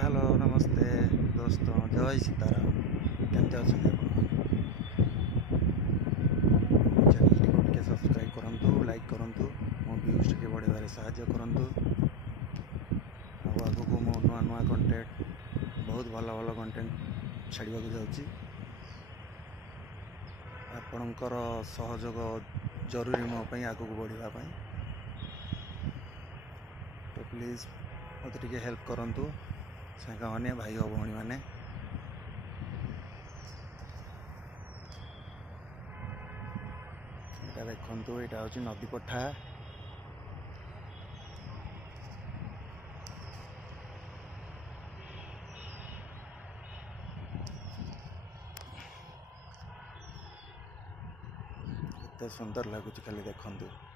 Hello नमस्ते दोस्तों, जय सीताराम। केमती अच्छे चैनल टी सब्सक्राइब करूँ, लाइक करूँ, मो व्यूज टे बढ़ार साहाय्य करूँ। आगक मो नुआ नुआ कंटेंट बहुत भल भल कंटेंट छाड़ा जाऊँगी। आपणकर सहयोग जरूरी मो आगक बढ़ापी, तो प्लीज मत हेल्प करूँ सांग मैंने भाई और भौणी मैंने। यहाँ देखु यहाँ हूँ नदी पठा। केते सुंदर लगुच खाली देखु।